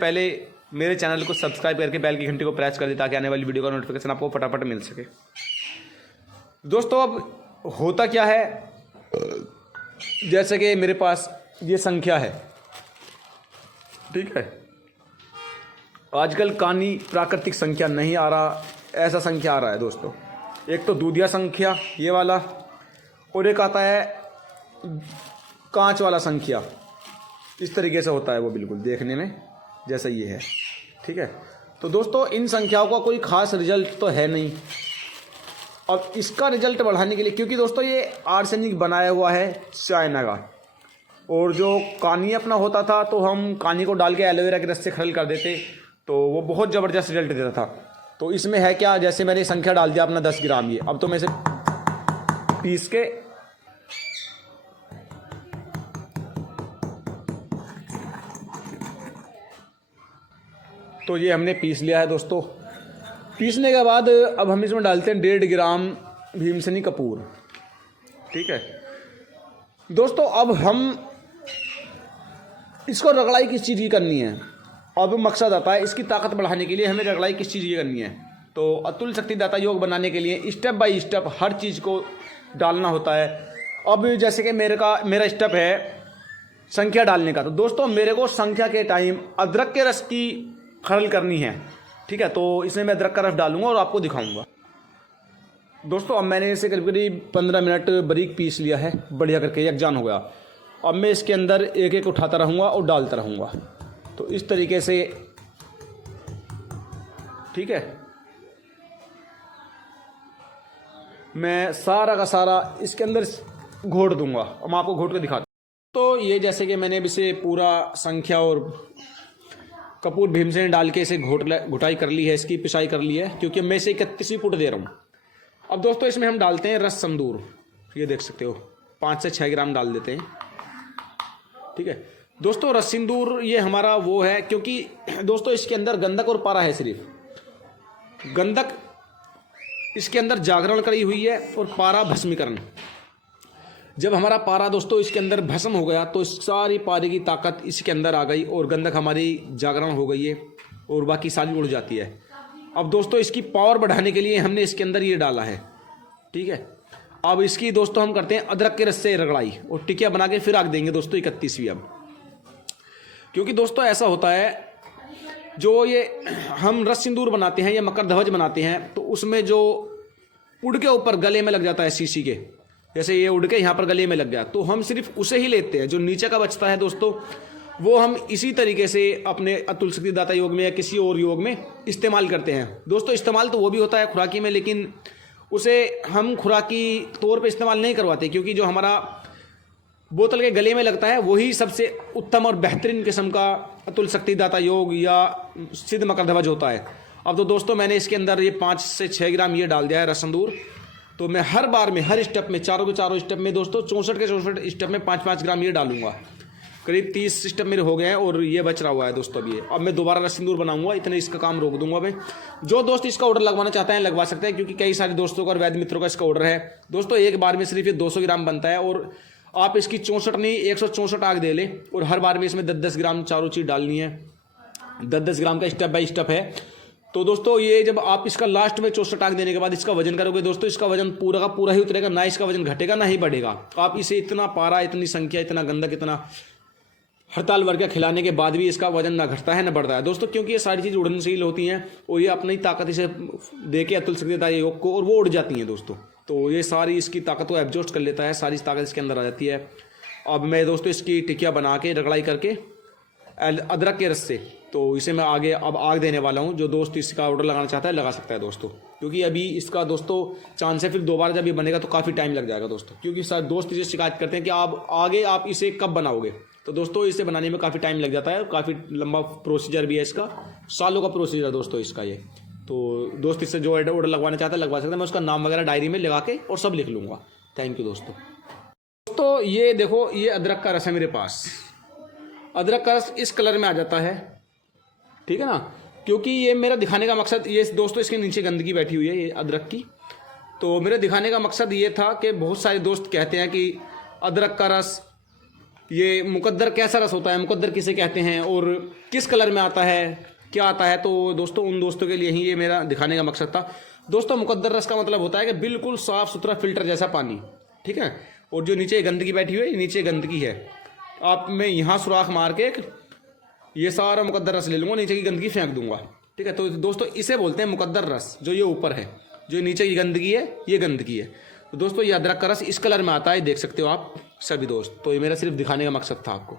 पहले मेरे चैनल को सब्सक्राइब करके बेल की घंटी को प्रेस कर दें ताकि आने वाली वीडियो का नोटिफिकेशन आपको फटाफट मिल सके। दोस्तों अब होता क्या है, जैसे कि मेरे पास ये संख्या है, ठीक है। आजकल कानी प्राकृतिक संख्या नहीं आ रहा, ऐसा संख्या आ रहा है दोस्तों। एक तो दूधिया संख्या ये वाला, और एक आता है कांच वाला संख्या। इस तरीके से होता है वो, बिल्कुल देखने में जैसा ये है, ठीक है। तो दोस्तों इन संख्याओं का कोई खास रिजल्ट तो है नहीं। अब इसका रिजल्ट बढ़ाने के लिए, क्योंकि दोस्तों ये आर्सेनिक बनाया हुआ है चाइना का, और जो कानी अपना होता था तो हम कानी को डाल के एलोवेरा के रस से खरल कर देते तो वो बहुत ज़बरदस्त रिजल्ट देता था। तो इसमें है क्या, जैसे मैंने संख्या डाल दिया अपना 10 ग्राम, ये अब तो मैं इसे पीस के तो ये हमने पीस लिया है दोस्तों। पीसने के बाद अब हम इसमें डालते हैं 1.5 ग्राम भीमसेनी कपूर, ठीक है दोस्तों। अब हम इसको रगड़ाई किस चीज़ की करनी है, अब मकसद आता है इसकी ताकत बढ़ाने के लिए हमें रगड़ाई किस चीज़ की करनी है। तो अतुल शक्तिदाता योग बनाने के लिए स्टेप बाय स्टेप हर चीज़ को डालना होता है। अब जैसे कि मेरा स्टेप है संख्या डालने का, तो दोस्तों मेरे को संख्या के टाइम अदरक के रस की खरल करनी है, ठीक है। तो इसमें मैं अदरक का रस डालूंगा और आपको दिखाऊंगा दोस्तों। अब मैंने इसे करीब करीब 15 मिनट बारीक पीस लिया है, बढ़िया करके यकजान हो गया। अब मैं इसके अंदर एक एक उठाता रहूँगा और डालता रहूँगा, तो इस तरीके से, ठीक है। मैं सारा का सारा इसके अंदर घोट दूंगा और मैं आपको घोट के दिखाता हूँ। तो ये जैसे कि मैंने अब इसे पूरा संख्या और कपूर भीमसेन डाल के इसे घुटाई कर ली है, इसकी पिसाई कर ली है, क्योंकि मैं इसे 31वीं फुट दे रहा हूँ। अब दोस्तों इसमें हम डालते हैं रस संदूर, ये देख सकते हो 5 से 6 ग्राम डाल देते हैं, ठीक है दोस्तों। रस सिंदूर ये हमारा वो है, क्योंकि दोस्तों इसके अंदर गंधक और पारा है, सिर्फ गंधक इसके अंदर जागरण करी हुई है और पारा भस्मीकरण। जब हमारा पारा दोस्तों इसके अंदर भस्म हो गया तो सारी पारे की ताकत इसके अंदर आ गई और गंधक हमारी जागरण हो गई है और बाकी सारी उड़ जाती है। अब दोस्तों इसकी पावर बढ़ाने के लिए हमने इसके अंदर ये डाला है, ठीक है। अब इसकी दोस्तों हम करते हैं अदरक के रस से रगड़ाई और टिकिया बना के फिर आग देंगे दोस्तों 31वीं। अब क्योंकि दोस्तों ऐसा होता है, जो ये हम रस सिंदूर बनाते हैं या मकर ध्वज बनाते हैं, तो उसमें जो उड़ के ऊपर गले में लग जाता है शीशी के, जैसे ये उड़ के यहाँ पर गले में लग गया, तो हम सिर्फ उसे ही लेते हैं। जो नीचे का बचता है दोस्तों वो हम इसी तरीके से अपने अतुल शक्तिदाता योग में या किसी और योग में इस्तेमाल करते हैं दोस्तों। इस्तेमाल तो वो भी होता है खुराकी में, लेकिन उसे हम खुराकी तौर पे इस्तेमाल नहीं करवाते, क्योंकि जो हमारा बोतल के गले में लगता है वही सबसे उत्तम और बेहतरीन किस्म का अतुल शक्तिदाता योग या सिद्ध मकर ध्वज होता है। अब तो दोस्तों मैंने इसके अंदर ये 5 से 6 ग्राम ये डाल दिया है रस संदूर। तो मैं हर बार में, हर स्टेप में, चारों के चारों स्टेप में दोस्तों 64 के 64 स्टेप में 5-5 ग्राम ये डालूंगा। करीब 30 स्टेप मेरे हो गए हैं और ये बच रहा हुआ है दोस्तों। अब ये अब मैं दोबारा रस सिंदूर बनाऊंगा, इतने इसका काम रोक दूंगा मैं। जो दोस्त इसका ऑर्डर लगवाना चाहते हैं लगवा सकते हैं, क्योंकि कई सारे दोस्तों का और वैद्य मित्रों का इसका ऑर्डर है दोस्तों। एक बार में सिर्फ ये 200 ग्राम बनता है और आप इसकी 64 नहीं 164 आग दे ले, और हर बार में इसमें 10-10 ग्राम चारों चीज़ डालनी है। 10-10 ग्राम का स्टेप बाय स्टेप है। तो दोस्तों ये जब आप इसका लास्ट में 64 आग देने के बाद इसका वजन करोगे दोस्तों, इसका वजन पूरा का पूरा ही उतरेगा, ना इसका वजन घटेगा ना ही बढ़ेगा। आप इसे इतना पारा, इतनी संख्या, इतना गंधक, इतना हड़ताल वर्ग खिलाने के बाद भी इसका वजन ना घटता है ना बढ़ता है दोस्तों, क्योंकि ये सारी चीज़ उड़नशील होती हैं और ये अपनी ताकत इसे दे के अतुल शक्तिदाता योग को, और वो उड़ जाती हैं दोस्तों। तो ये सारी इसकी ताकत को एब्जॉर्ब कर लेता है, सारी ताकत इसके अंदर आ जाती है। अब मैं दोस्तों इसकी टिकिया बना के रगड़ाई करके अदरक के रस से, तो इसे मैं आगे अब आग देने वाला हूँ। जो दोस्त इसका ऑर्डर लगाना चाहता है लगा सकता है दोस्तों, क्योंकि अभी इसका दोस्तों चांस है फिर दोबारा जब ये बनेगा तो काफ़ी टाइम लग जाएगा दोस्तों, क्योंकि सारे दोस्त इसे शिकायत करते हैं कि आप इसे कब बनाओगे। तो दोस्तों इसे बनाने में काफ़ी टाइम लग जाता है, काफ़ी लंबा प्रोसीजर भी है इसका, सालों का प्रोसीजर दोस्तों इसका ये। तो दोस्त इससे जो ऑर्डर लगवाना चाहता है लगवा सकता है, मैं उसका नाम वगैरह डायरी में लगा के और सब लिख लूँगा। थैंक यू दोस्तों। ये देखो, ये अदरक का रस है मेरे पास। अदरक का रस इस कलर में आ जाता है, ठीक है ना, क्योंकि ये मेरा दिखाने का मकसद ये दोस्तों, इसके नीचे गंदगी बैठी हुई है ये अदरक की। तो मेरे दिखाने का मकसद ये था कि बहुत सारे दोस्त कहते हैं कि अदरक का रस ये मुकद्दर कैसा रस होता है, मुकद्दर किसे कहते हैं और किस कलर में आता है, क्या आता है। तो दोस्तों उन दोस्तों के लिए ही ये मेरा दिखाने का मकसद था। दोस्तों मुकद्दर रस का मतलब होता है कि बिल्कुल साफ़ सुथरा फिल्टर जैसा पानी, ठीक है। और जो नीचे गंदगी बैठी हुई है, नीचे गंदगी है, आप मैं यहाँ सुराख मार के ये सारा मुकद्दर रस ले लूँगा, नीचे की गंदगी फेंक दूंगा, ठीक है। तो दोस्तों इसे बोलते हैं मुकद्दर रस। जो ये ऊपर है, जो नीचे की गंदगी है, ये गंदगी है। तो दोस्तों ये अदरक का रस इस कलर में आता है, देख सकते हो आप सभी दोस्त। तो ये मेरा सिर्फ दिखाने का मकसद था आपको।